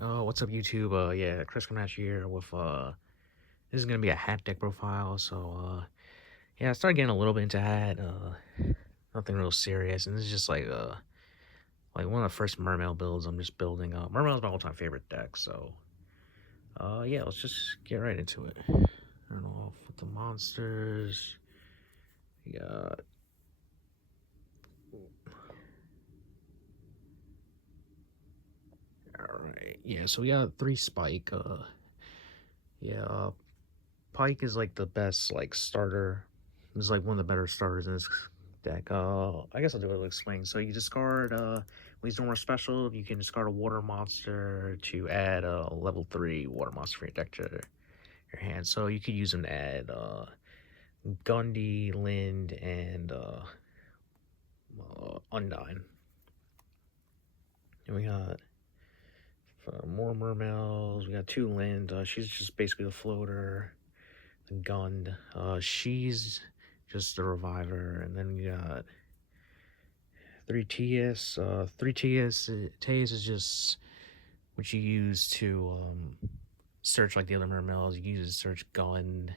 What's up, YouTube? Yeah, Chris Knash here with this is gonna be a hat deck profile. Yeah, I started getting a little bit into hat. Nothing real serious, and this is just like one of the first Mermail builds I'm just building up. Mermail is my all-time favorite deck, so yeah, let's just get right into it. I don't know with the monsters. We got all right, yeah. So we got 3 Spike. Yeah, Pike is like the best like starter. It's like one of the better starters in this deck. I guess I'll do a little explain. So you discard when he's normal special, you can discard a water monster to add a level 3 water monster for your deck to your hand. So you could use him to add Gundy, Lind, and Undyne. And we got more Mermails. We got 2 Lind. She's just basically the floater. Gund. She's just the reviver, and then we got 3 TS. 3 TS. TS is just what you use to search like the other Mermails. You use it to search Gun,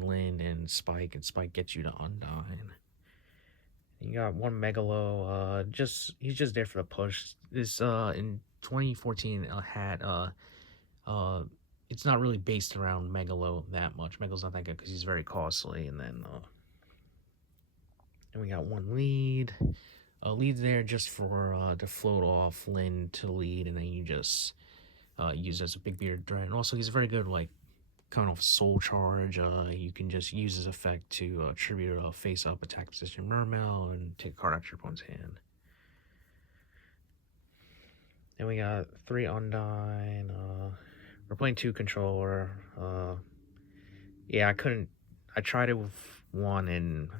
Lin, and Spike gets you to Undyne. You got 1 Megalo. He's just there for the push. This in 2014 hat it's not really based around Megalo that much. Megalo's not that good because he's very costly. And then we got 1 lead. Lead's there just for to float off Lin to lead, and then you just use it as a big bearded dread. And also he's very good like kind of soul charge. You can just use his effect to tribute a face up attack position Mermail and take a card out your opponent's hand. Then we got 3 Undyne. We're playing 2 controller. Yeah, I tried it with 1 and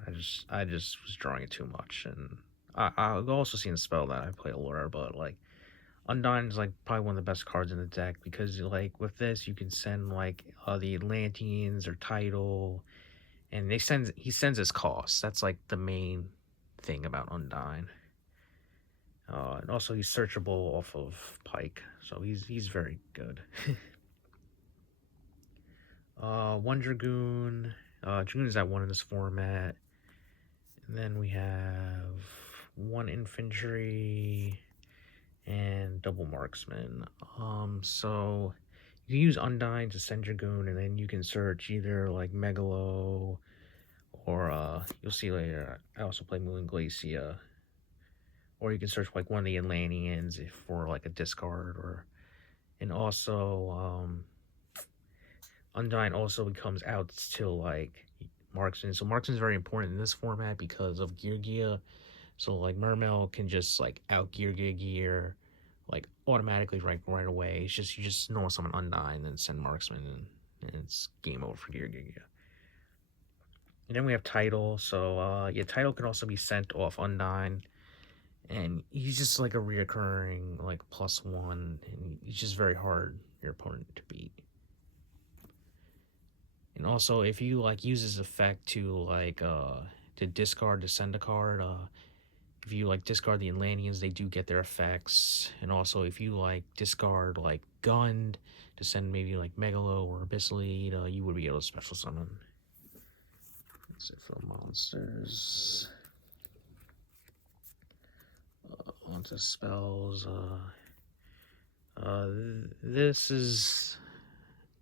I just was drawing it too much. And I've also seen the spell that I play Allure, but like Undyne is like probably one of the best cards in the deck because like with this you can send like the Atlanteans or Title, and he sends his cost. That's like the main thing about Undyne. And also he's searchable off of Pike, so he's very good. 1 Dragoon. Dragoon is at 1 in this format. And then we have 1 Infantry and double Marksman. So you can use Undyne to send Dragoon, and then you can search either like Megalo or you'll see later. I also play Moon Glacia. Or you can search like one of the Atlanteans for like a discard, and also Undyne also becomes out to like Marksman. So Marksman is very important in this format because of Gear. So like Mermail can just like out Gear like automatically right away. It's just you just normal summon Undyne and then send Marksman, and it's game over for Gear. And then we have Title. So yeah, Title can also be sent off Undyne. And he's just like a reoccurring like +1, and he's just very hard your opponent to beat. And also if you like use his effect to like to discard to send a card, if you like discard the Atlanteans, they do get their effects. And also if you like discard like Gund to send maybe like Megalo or Abyssalead, you would be able to special summon. That's it for the monsters. Onto spells. This is,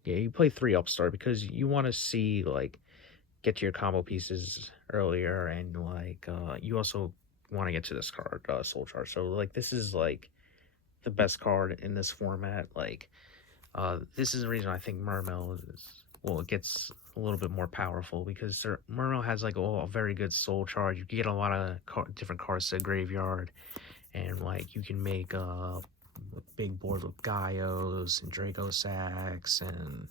yeah, you play 3 Upstart because you want to see like get to your combo pieces earlier, and like you also want to get to this card, Soul Charge. So like this is like the best card in this format. Like this is the reason I think Mermail is, well, it gets a little bit more powerful because Mermail has like a very good Soul Charge. You can get a lot of different cards to the graveyard, and like you can make a big board with Gaios and Draco Sax, and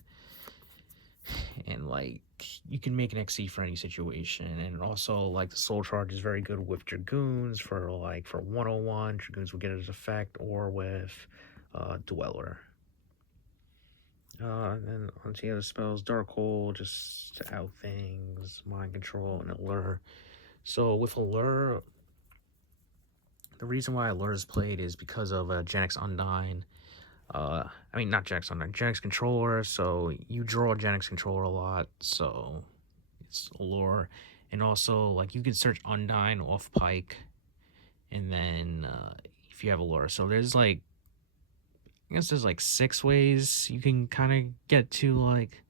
like you can make an XC for any situation. And also like the Soul Charge is very good with Dragoons for 101. Dragoons will get his effect, or with Dweller. And then onto the other spells, Darkhold just to out things, Mind Control, and Allure. So with Allure, the reason why Allure is played is because of Gen X Undyne. I mean, not Genex on Genex controller, so you draw a Genex controller a lot, so it's lore. And also, like, you can search Undyne off Pike, and then if you have a lure. So there's like, I guess there's like 6 ways you can kind of get to like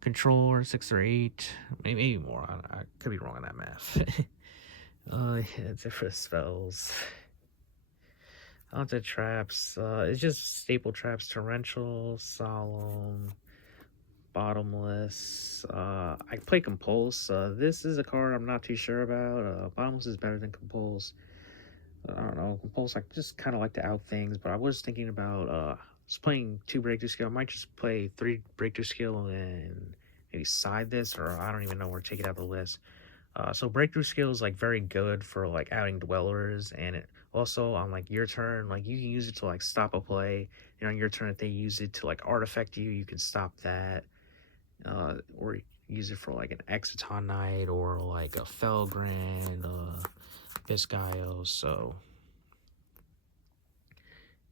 controller, 6 or 8, maybe more. I could be wrong on that math. Yeah, different spells. Onto traps. It's just staple traps: torrential, solemn, bottomless. I play compulse. This is a card I'm not too sure about. Bottomless is better than compulse. I don't know. Compulse, I just kind of like to out things, but I was thinking about just playing 2 breakthrough skill. I might just play 3 breakthrough skill and maybe side this, or I don't even know where to take it out of the list. So breakthrough skill is like very good for like outing dwellers, and it also on like your turn, like you can use it to like stop a play. And on your turn, if they use it to like artifact you, you can stop that. Or use it for like an Exciton Knight or like a Felgrand, Biscayo. So,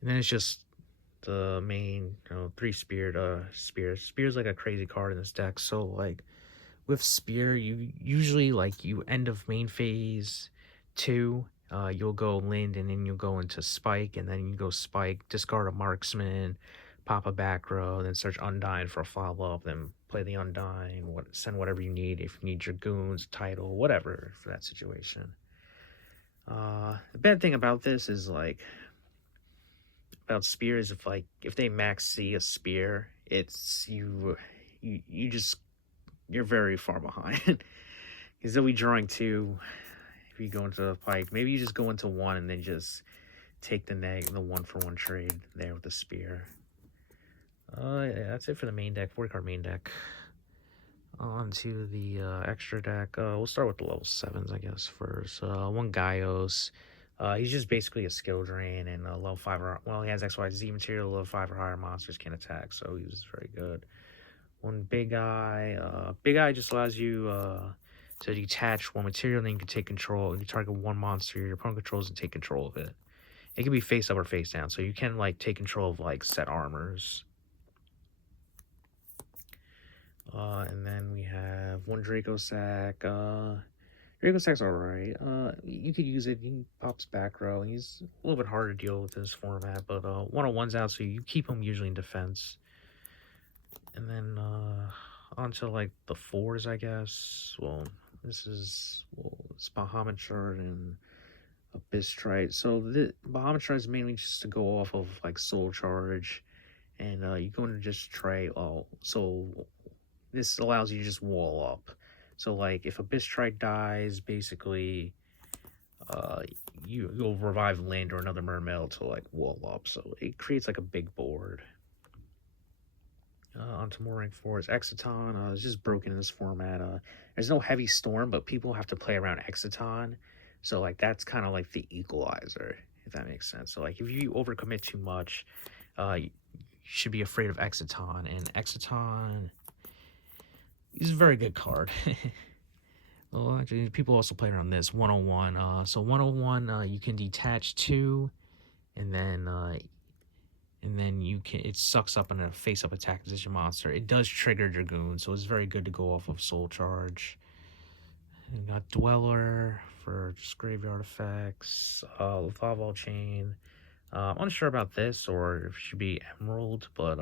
and then it's just the main, 3 speared spears. Spear's like a crazy card in this deck. So like with spear, you usually like you end of main phase 2, you'll go Lind, and then you'll go into Spike, and then you go Spike, discard a Marksman, pop a back row, then search Undyne for a follow up, then play the Undyne, send whatever you need, if you need Dragoons, title, whatever for that situation. The bad thing about this is like about spear is if they max C a spear, it's you just you're very far behind because they'll be drawing 2 if you go into the Pike. Maybe you just go into 1 and then just take the 1-for-1 trade there with the spear. Yeah, that's it for the main deck, 40 card main deck. On to the extra deck. We'll start with the level 7s, I guess, first. 1 Gaios. He's just basically a skill drain, and level 5 or, well, he has XYZ material, level 5 or higher monsters can attack, so he's very good. 1 Big Eye. Big Eye just allows you to detach 1 material, and then you can take control. You can target 1 monster your opponent controls and take control of it. It can be face up or face down, so you can like take control of like set armors. And then we have 1 Draco Sack. Draco Sack's alright. You could use it. He pops back row. He's a little bit harder to deal with in this format, but 101's out, so you keep him usually in defense. And then onto like the 4s, I guess. Well, it's Bahamut Shard and Abyss Trite. So the Bahamut Shard is mainly just to go off of like Soul Charge, and you go into just try. So this allows you to just wall up. So like if Abyss Trite dies, basically you'll revive Land or another Mermail to like wall up. So it creates like a big board. Onto more rank 4s. Exciton is just broken in this format. There's no heavy storm, but people have to play around Exciton. So like that's kind of like the equalizer, if that makes sense. So like if you overcommit too much, you should be afraid of Exciton. And Exciton is a very good card. Well, actually, people also play around this 101. So 101, you can detach 2, and then you can, it sucks up in a face-up attack position monster. It does trigger Dragoon, so it's very good to go off of Soul Charge. You got Dweller for just graveyard effects. Lethal Chain. I'm unsure about this, or if it should be Emerald, but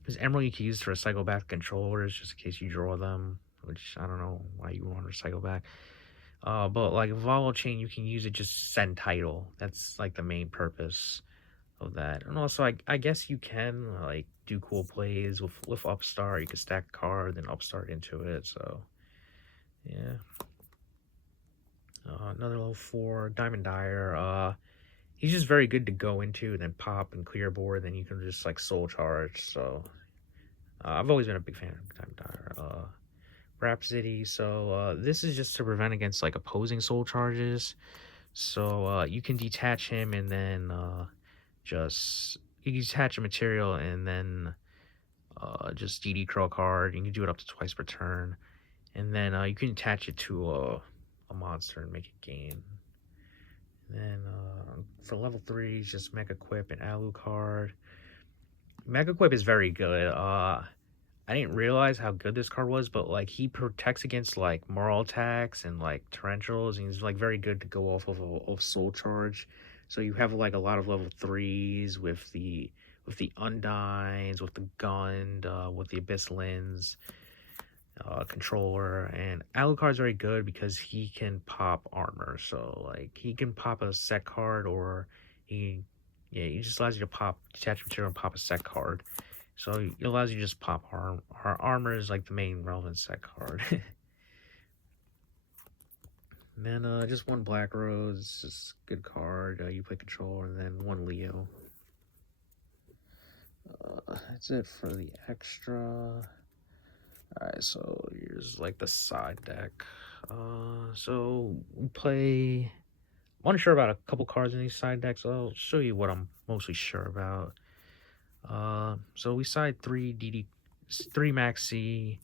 because Emerald you can use to recycle back controllers just in case you draw them, which I don't know why you want to recycle back. But like Lethal Chain, you can use it just send title. That's like the main purpose of that. And also I guess you can like do cool plays with Upstart. You can stack a card, then Upstart into it. So yeah. Another level 4 Diamond Dyer. He's just very good to go into and then pop and clear board. Then you can just like Soul Charge. So I've always been a big fan of Diamond Dyer. Rhapsody. So this is just to prevent against like opposing Soul Charges. So you can detach him, and then just you can detach a material, and then just DD curl card. You can do it up to twice per turn, and then you can attach it to a monster and make it gain. Then for level 3, just Mega Quip and Alucard. Mega Quip is very good. I didn't realize how good this card was, but like he protects against like moral attacks and like tarantulas, and he's like very good to go off of Soul Charge. So you have like a lot of level 3s with the Undines, with the Gund, with the Abyss Lens controller, and Alucard's very good because he can pop armor. So like he can pop a set card, or he just allows you to pop detach material and pop a set card. So it allows you to just pop armor is like the main relevant set card. And then just one Black Rose, just good card. You play control, and then one Leo. That's it for the extra. Alright, so here's like the side deck. So we play. I'm unsure about a couple cards in these side decks, so I'll show you what I'm mostly sure about. So we side 3 Maxi,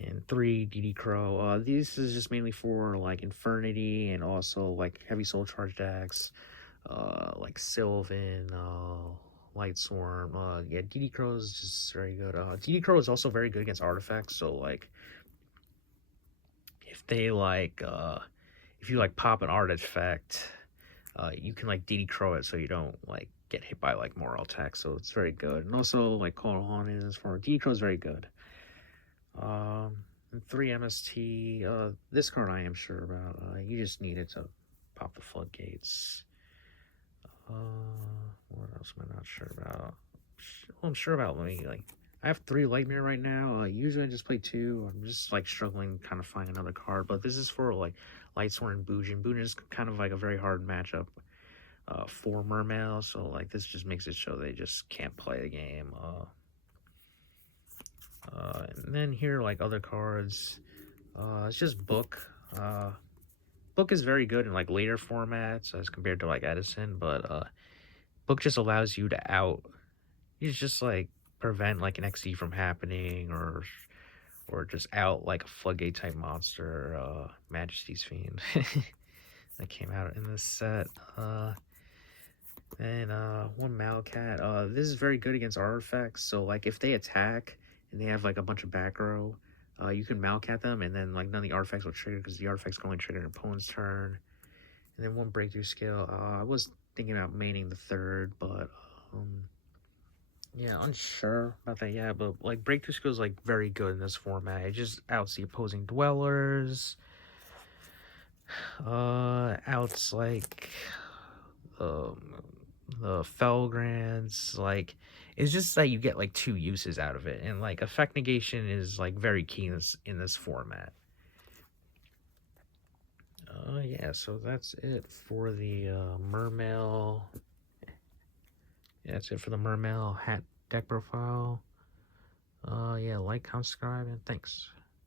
and 3 DD Crow. This is just mainly for like Infernity and also like heavy soul charge decks, like Sylvan, Light Swarm. Yeah, DD Crow is just very good. DD Crow is also very good against artifacts. So like, if they like, if you like pop an artifact, you can like DD Crow it so you don't like get hit by like moral attacks. So it's very good. And also like Call on in this form. DD Crow is very good. 3 MST. This card I am sure about. You just need it to pop the floodgates. What else am I not sure about? Well, I'm sure about like I have 3 Lightmare right now. Usually I just play 2. I'm just like struggling kind of find another card, but this is for like Lightsworn and Boujin. Boujin is kind of like a very hard matchup for Mermail, so like this just makes it show they just can't play the game. And then here like other cards. It's just Book. Book is very good in like later formats as compared to like Edison, but Book just allows you to you just like prevent like an XE from happening, or just out like a floodgate type monster, Majesty's Fiend that came out in this set. And one Malcat. This is very good against artifacts. So like if they attack and they have like a bunch of back row, you can Malcat them, and then like none of the artifacts will trigger because the artifacts can only trigger an opponent's turn. And then one breakthrough skill. I was thinking about maining the 3rd, but yeah, unsure about that. Yeah, but like breakthrough skill is like very good in this format. It just outs the opposing dwellers. Outs like the Felgrants. Like it's just that you get like 2 uses out of it, and like effect negation is like very key in this format. Yeah, so that's it for the Mermail. Yeah, that's it for the Mermail hat deck profile. Yeah, like, comment, subscribe, and thanks.